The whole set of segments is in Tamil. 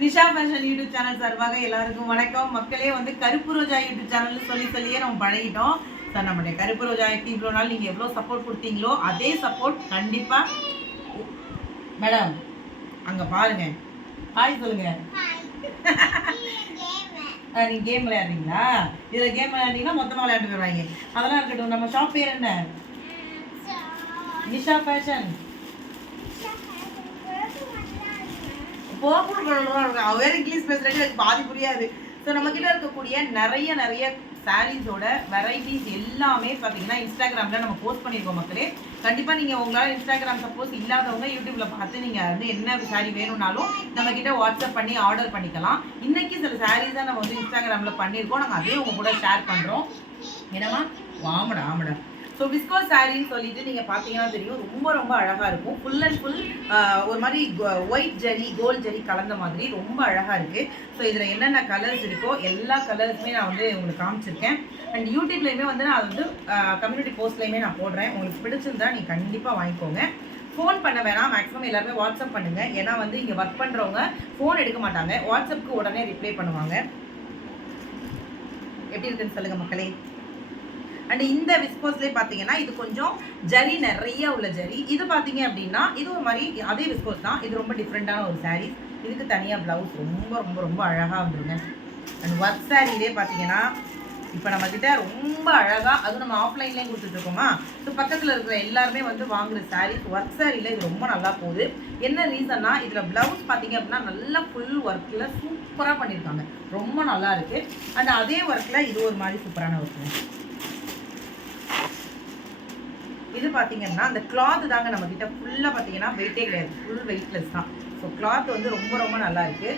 நிஷா ஃபேஷன் யூடியூப் சேனல் சார்பாக எல்லாருக்கும் வணக்கம். மக்களே வந்து கருப்பு ரோஜா யூடியூப் சேனல் சொல்லியே நம்ம பழகிட்டோம். சார் நம்மளுடைய கருப்பு ரோஜாவுக்கு இவ்வளோ நாள் நீங்கள் எவ்வளோ சப்போர்ட் கொடுத்தீங்களோ அதே சப்போர்ட் கண்டிப்பாக. மேடம் அங்கே பாருங்க, ஹாய் சொல்லுங்க. நீங்கள் கேம் விளையாடுறீங்களா? இதில் கேம் விளையாடுறீங்கன்னா மொத்தமாக விளையாண்டு போயிடுவாங்க. அதெல்லாம் இருக்கட்டும். நம்ம ஷாப் பேர் என்ன? நிஷா ஃபேஷன். வேற இங்கிலீஷ் பேசுறதுக்கு எனக்கு பாதி புரியாது. ஸோ நம்ம கிட்ட இருக்கக்கூடிய நிறைய சாரீஸோட வெரைட்டிஸ் எல்லாமே பார்த்தீங்கன்னா இன்ஸ்டாகிராமில் நம்ம போஸ்ட் பண்ணியிருக்கோம் மக்களே. கண்டிப்பாக நீங்கள் உங்களால் இன்ஸ்டாகிராம் சப்போஸ் இல்லாதவங்க யூடியூப்பில் பார்த்து நீங்கள் வந்து என்ன சாரீ வேணும்னாலும் நம்ம கிட்ட வாட்ஸ்அப் பண்ணி ஆர்டர் பண்ணிக்கலாம். இன்னைக்கு சில சாரீஸ் தான் நம்ம வந்து இன்ஸ்டாகிராமில் பண்ணியிருக்கோம். நாங்கள் அதே உங்க கூட ஷேர் பண்ணுறோம். என்னம்மா ஆமாடா. ஸோ விஸ்கோ சாரின்னு சொல்லிட்டு நீங்கள் பார்த்தீங்கன்னா தெரியும், ரொம்ப அழகாக இருக்கும். ஃபுல் அண்ட் ஃபுல் ஒரு மாதிரி ஒயிட் ஜரி கோல்ட் ஜரி கலந்த மாதிரி ரொம்ப அழகாக இருக்குது. ஸோ இதில் என்னென்ன கலர்ஸ் இருக்கோ எல்லா கலர்ஸுமே நான் வந்து உங்களுக்கு காமிச்சிருக்கேன். அண்ட் யூடியூப்லேயுமே வந்து நான் வந்து கம்யூனிட்டி போஸ்ட்லேயுமே நான் போடுறேன். உங்களுக்கு பிடிச்சிருந்தா நீங்கள் கண்டிப்பாக வாங்கிக்கோங்க. ஃபோன் பண்ண வேணாம், மேக்ஸிமம் எல்லாருமே வாட்ஸ்அப் பண்ணுங்கள். ஏன்னா வந்து இங்கே ஒர்க் பண்ணுறவங்க ஃபோன் எடுக்க மாட்டாங்க, வாட்ஸ்அப்புக்கு உடனே ரிப்ளை பண்ணுவாங்க. எப்படி இருக்குன்னு சொல்லுங்கள் மக்களே. அண்ட் இந்த விஸ்கோஸ்லேயே பார்த்தீங்கன்னா இது கொஞ்சம் ஜரி நிறைய உள்ள ஜரி. இது பார்த்தீங்க அப்படின்னா இது ஒரு மாதிரி அதே விஸ்கோஸ் தான். இது ரொம்ப டிஃப்ரெண்ட்டான ஒரு சாரீ. இதுக்கு தனியாக ப்ளவுஸ் ரொம்ப அழகாக வந்துருங்க. அண்ட் ஒர்க் சாரீலே பார்த்தீங்கன்னா இப்போ நம்மக்கிட்ட ரொம்ப அழகாக, அதுவும் நம்ம ஆஃப்லைன்லேயும் கொடுத்துட்ருக்கோமா. ஸோ பக்கத்தில் இருக்கிற எல்லாருமே வந்து வாங்குகிற சாரீஸ் ஒர்க் சாரியில் இது ரொம்ப நல்லா போகுது. என்ன ரீசன்னா இதில் ப்ளவுஸ் பார்த்தீங்க அப்படின்னா நல்லா ஃபுல் ஒர்க்கில் சூப்பராக பண்ணியிருக்காங்க, ரொம்ப நல்லா இருக்குது. அண்ட் அதே ஒர்க்கில் இது ஒரு மாதிரி சூப்பரான ஒர்க்கு. இது பார்த்தீங்கன்னா அந்த கிளாத் தாங்க நம்ம கிட்ட ஃபுல்லாக பார்த்தீங்கன்னா வெயிட்டே கிடையாது, ஃபுல் வெயிட்லெஸ் தான். ஸோ கிளாத் வந்து ரொம்ப நல்லா இருக்குது.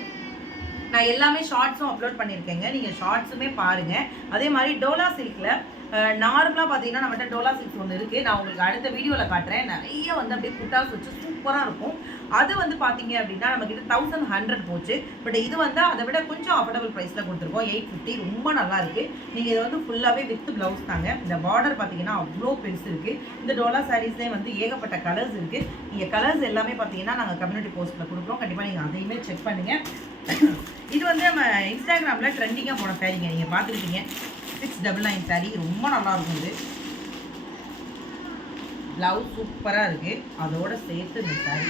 நான் எல்லாமே ஷார்ட்ஸும் அப்லோட் பண்ணியிருக்கேங்க, நீங்கள் ஷார்ட்ஸுமே பாருங்கள். அதே மாதிரி டோலா சில்கில் நார்மலாக பார்த்தீங்கன்னா நம்மகிட்ட டோலா சில்க்ஸ் ஒன்று இருக்குது. நான் உங்களுக்கு அடுத்த வீடியோவில் காட்டுறேன். நிறைய வந்து அப்படியே புட்டாஸ் வச்சு சூப்பராக இருக்கும். அது வந்து பார்த்தீங்க அப்படின்னா நம்மக்கிட்ட 1100 போச்சு. பட் இது வந்து அதை விட கொஞ்சம் அஃபோர்டபுள் ப்ரைஸில் கொடுத்துருக்கோம், 850. ரொம்ப நல்லா இருக்குது. நீங்கள் இது வந்து ஃபுல்லாகவே வித் ப்ளவுஸ் தாங்க. இந்த பார்டர் பார்த்தீங்கன்னா அவ்வளோ பெருசு இருக்குது. இந்த டோலா சாரீஸ்லேயே வந்து ஏகப்பட்ட கலர்ஸ் இருக்குது. நீங்கள் கலர்ஸ் எல்லாமே பார்த்தீங்கன்னா நாங்கள் கம்யூனிட்டி போஸ்ட்டில் கொடுக்குறோம். கண்டிப்பாக நீங்கள் அதையுமே செக் பண்ணுங்கள். இது வந்து நம்ம இன்ஸ்டாகிராமில் ட்ரெண்டிங்காக போன சாரீங்க, நீங்கள் பார்த்துருக்கீங்க. 699 சாரீ, ரொம்ப நல்லாயிருக்கும். இது ப்ளவுஸ் சூப்பராக இருக்குது. அதோட சேர்த்து இந்த சாரீ.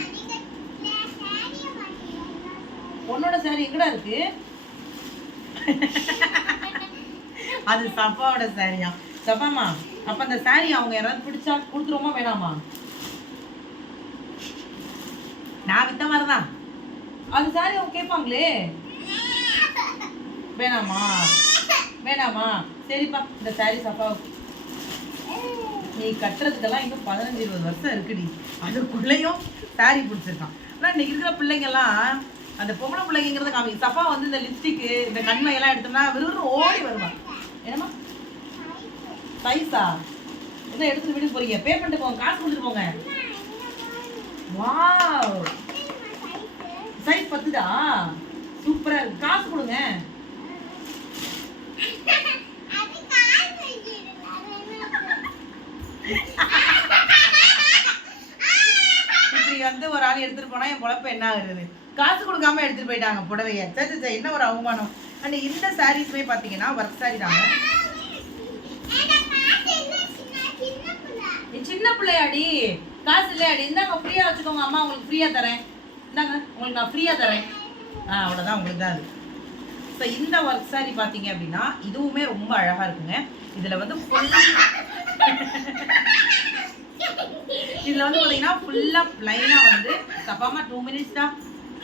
பொண்ணோட சாரீ எங்கடா இருக்கு? அது சப்பாவோட சாரியா? சப்பாமா, அப்போ அந்த சாரீ அவங்க யாராவது பிடிச்சா கொடுத்துருவோமா வேணாமா? நான் வித்த மாதிரி தான் அது சாரி அவங்க கேட்பாங்களே. வேணாமா? சரிப்பா, இந்த சாரீ சப்பாவுக்கு. நீ கட்டுறதுக்கெல்லாம் இன்னும் 15-20 வருஷம் இருக்குடி. அதுக்குள்ளேயும் சாரீ பிடிச்சிருக்கான். ஆனால் இன்னைக்கு இருக்கிற பிள்ளைங்கெல்லாம் அந்த பொம்பளை பிள்ளைங்கிறத காமி. சப்பா வந்து இந்த லிப்ஸ்டிக்கு இந்த கண்மையெல்லாம் எடுத்தோம்னா விறுவிறு ஓடி வருவான். என்னம்மா சைஸா? என்ன எடுத்துட்டு வீட்டுக்கு போறீங்க? பே பண்ணிட்டு போங்க, காசு கொடுத்துட்டு போங்க. வாவ், சைஸ் 10 சூப்பரா இருக்கு. காசு கொடுங்க. இப்படி வந்து ஒரு ஆள் எடுத்துட்டு போனா என் பொழப்பு என்ன ஆகுறது? காசு கொடுக்காம எடுத்துட்டு போயிட்டாங்க புடவைய. சரி, என்ன ஒரு அவமானம். அண்ட் இந்த சாரீஸ்மே பார்த்தீங்கன்னா ஒர்க் சாரீ தாங்க. சின்ன பிள்ளையாடி, காசு இல்லையாடி? இந்தாங்க ஃப்ரீயா வச்சுக்கோங்க, அம்மா உங்களுக்கு ஃப்ரீயா தரேன். இந்தாங்க உங்களுக்கு நான் ஃப்ரீயா தரேன். அவ்வளோதான், உங்களுக்கு தான் அது. ஸோ இந்த ஒர்க் சாரீ பார்த்தீங்க அப்படின்னா இதுவுமே ரொம்ப அழகாக இருக்குங்க. இதில் வந்து இதில் வந்து பார்த்தீங்கன்னா ஃபுல்லாக ப்ளைனாக வந்து தப்பாமல் 2 minutes தான்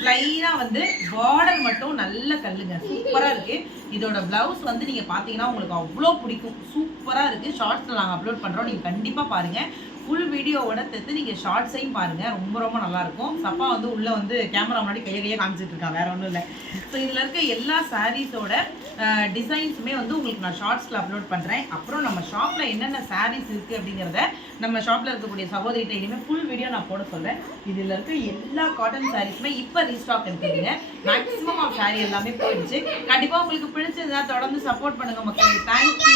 ப்ளைனாக வந்து பார்டர் மட்டும் நல்ல கல்லுங்க, சூப்பராக இருக்குது. இதோட ப்ளவுஸ் வந்து நீங்கள் பார்த்தீங்கன்னா உங்களுக்கு அவ்வளோ பிடிக்கும், சூப்பராக இருக்குது. ஷார்ட்ஸில் நாங்கள் அப்லோட் பண்ணுறோம், நீங்கள் கண்டிப்பாக பாருங்கள். ஃபுல் வீடியோவோட சேர்த்து நீங்கள் ஷார்ட்ஸையும் பாருங்கள், ரொம்ப நல்லாயிருக்கும். சப்பா வந்து உள்ளே வந்து கேமரா முன்னாடி கையை காமிச்சிட்டு இருக்கான், வேறு ஒன்றும் இல்லை. ஸோ இதில் இருக்க எல்லா சாரீஸோட டிசைன்ஸுமே வந்து உங்களுக்கு நான் ஷார்ட்ஸில் அப்லோட் பண்ணுறேன். அப்புறம் நம்ம ஷாப்பில் என்னென்ன சாரீஸ் இருக்குது அப்படிங்கிறத நம்ம ஷாப்பில் இருக்கக்கூடிய சகோதரிகிட்ட இனிமேல் ஃபுல் வீடியோ நான் போட சொல்கிறேன். இதில் இருக்க எல்லா காட்டன் சாரீஸுமே இப்போ ரீஸ்டாக் இருக்குதுங்க. மேக்ஸிமம் ஆஃப் சாரீ எல்லாமே போயிடுச்சு. கண்டிப்பாக உங்களுக்கு பிடிச்சதுன்னா தொடர்ந்து சப்போர்ட் பண்ணுங்கள் மக்களே. தேங்க்யூ.